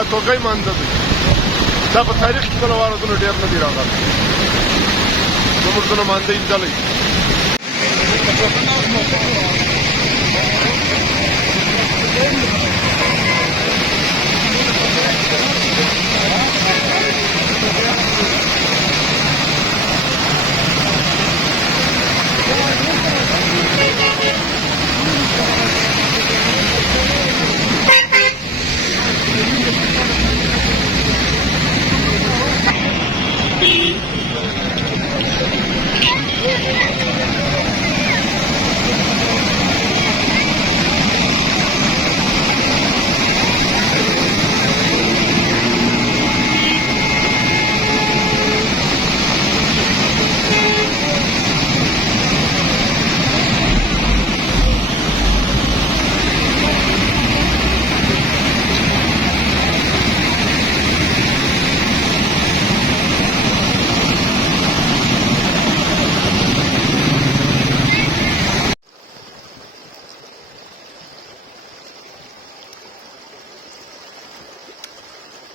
دا توګی مانده دی دا په تاریخ کې کله واردونه ډېر نه دي راغلي زموږ دونه مانده ایندلی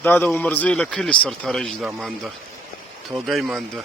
دا د عمرزی له کلي سرترج ده مانده توګی مانده